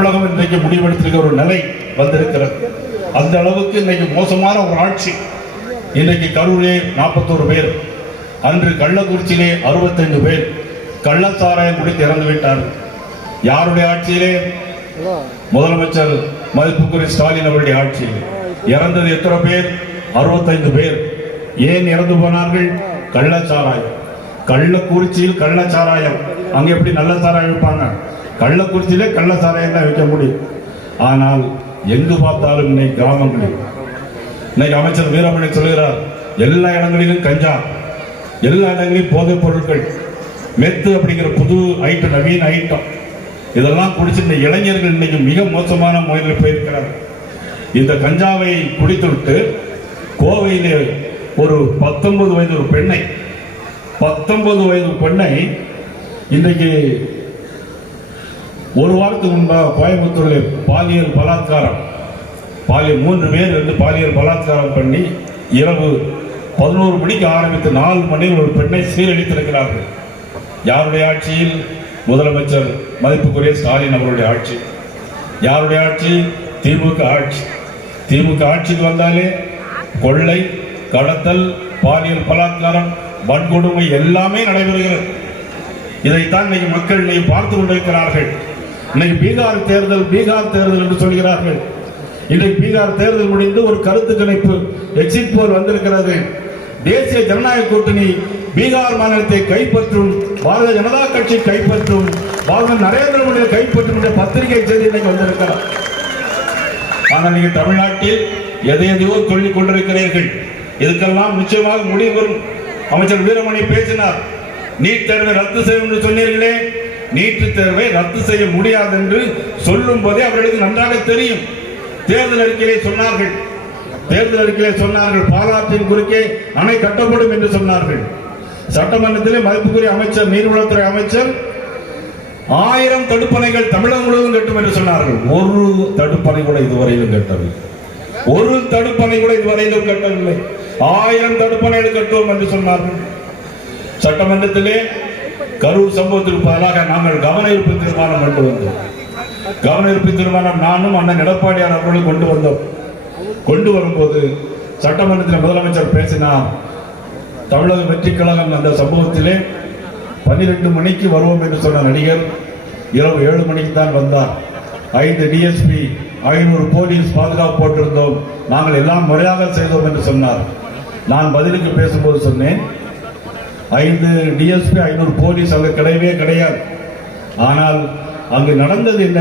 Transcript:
தமிழகம் இன்றைக்கு முடிவெடுத்திருக்கிற ஒரு நிலை வந்திருக்கிறது. அந்த அளவுக்கு இன்னைக்கு மோசமான ஒரு ஆட்சி. இன்றைக்கு கரூரிலே 41 பேர், அன்று கள்ளக்குறிச்சியிலே 65 பேர் கள்ளச்சாராயம் குடித்து இறந்து விட்டார்கள். யாருடைய ஆட்சியிலே? முதலமைச்சர் மதிப்புக்குரிய ஸ்டாலின் அவருடைய ஆட்சியில். இறந்தது எத்தனை பேர்? 65 பேர். ஏன் இறந்து போனார்கள்? கள்ளச்சாராயம். கள்ளக்குறிச்சியில் கள்ளச்சாராயம். அங்க எப்படி நல்ல சாராயம் வைப்பாங்க? கள்ளக்குறிச்சியிலே கள்ளச்சாராயம் தான் வைக்க முடியும். ஆனால் எங்கு பார்த்தாலும் இன்னைக்கு கிராமங்களில், இன்னைக்கு அமைச்சர் வீரமணி சொல்கிறார், எல்லா இடங்களிலும் கஞ்சா, எல்லா இடங்களிலும் போதைப் பொருட்கள், மெத்து அப்படிங்கிற புது ஐட்டம், நவீன ஐட்டம், இதெல்லாம் குடிச்சு இந்த இளைஞர்கள் இன்னைக்கு மிக மோசமான முறையில் போயிருக்கிறார்கள். இந்த கஞ்சாவை குடித்துவிட்டு கோவையிலே ஒரு 19 வயது ஒரு பெண்ணை 19 வயது பெண்ணை இன்றைக்கு ஒரு வாரத்துக்கு முன்பாக கோயம்புத்தூரில் பாலியல் பலாத்காரம், 3 பேர் வந்து பாலியல் பலாத்காரம் பண்ணி இரவு 11 மணிக்கு ஆரம்பித்து 4 மணியில் ஒரு பெண்ணை சீரழித்திருக்கிறார்கள். யாருடைய ஆட்சியில்? முதலமைச்சர் மதிப்புக்குரிய ஸ்டாலின் அவருடைய ஆட்சி. யாருடைய ஆட்சி? திமுக ஆட்சி. திமுக ஆட்சிக்கு வந்தாலே கொள்ளை, கடத்தல், பாலியல் பலாத்காரம், வன்கொடுமை எல்லாமே நடைபெறுகிறது. இதைத்தான் இன்னைக்கு மக்கள் இன்னைக்கு பார்த்து கொண்டிருக்கிறார்கள். இன்னைக்கு பீகார் தேர்தல் என்று சொல்கிறார்கள். இன்றைக்கு பீகார் தேர்தல் முடிந்து ஒரு கருத்து கணிப்பு எக்ஸிட் போல் வந்திருக்கிறது. தேசிய ஜனநாயக கூட்டணி பீகார் மாநிலத்தை கைப்பற்றும், பாரதிய ஜனதா கட்சி கைப்பற்றும், நரேந்திர மோடியை கைப்பற்றும் என்ற பத்திரிகை செய்தி இன்னைக்கு வந்திருக்கிறார். ஆனால் நீங்க தமிழ்நாட்டில் எதையோ சொல்லிக் கொண்டிருக்கிறீர்கள். இதுக்கெல்லாம் நிச்சயமாக முடிவு வரும். அமைச்சர் வீரமணி பேசினார், நீட் தேர்வை ரத்து செய்யும் என்று சொன்னீர்களே, நீட் தேர்வை ரத்து செய்ய முடியாது என்று சொல்லும் போதே அவர்களுக்கு நன்றாக தெரியும். தேர்தல் அறிக்கையிலே சொன்னார்கள் பாலாற்றின் குறுக்கே அணை கட்டப்படும் என்று சொன்னார்கள். சட்டமன்றத்திலே மதிப்புக்குரிய அமைச்சர், நீர்வளத்துறை அமைச்சர் 1000 தடுப்பணைகள் தமிழகம் முழுவதும் கட்டும் என்று சொன்னார்கள். ஒரு தடுப்பணை கூட இதுவரையிலும் கட்டவில்லை. 1000 தடுப்பணைகள் கட்டுவோம் என்று சொன்னார்கள். சட்டமன்றத்திலே கரூர் சம்பவத்திற்கு பதிலாக நாங்கள் கவன ஈர்ப்பு தீர்மானம் கொண்டு வந்தோம். கவன ஈர்ப்பு தீர்மானம் நானும் அண்ணன் எடப்பாடியார் அவர்களும் கொண்டு வந்தோம். கொண்டு வரும்போது சட்டமன்றத்தில் முதலமைச்சர் பேசினார், தமிழக வெற்றி கழகம் அந்த சம்பவத்திலே 12 மணிக்கு வருவோம் என்று சொன்ன நடிகர் இரவு 7 மணிக்கு தான் வந்தார். 5 டிஎஸ்பி, 500 போலீஸ் பாதுகாப்பு போட்டிருந்தோம், நாங்கள் எல்லாம் முறையாக செய்தோம் என்று சொன்னார். நான் பதிலுக்கு பேசும்போது சொன்னேன், 5 டிஎஸ்பி 500 போலீஸ் அங்கு கிடையவே கிடையாது. ஆனால் அங்கு நடந்தது என்ன?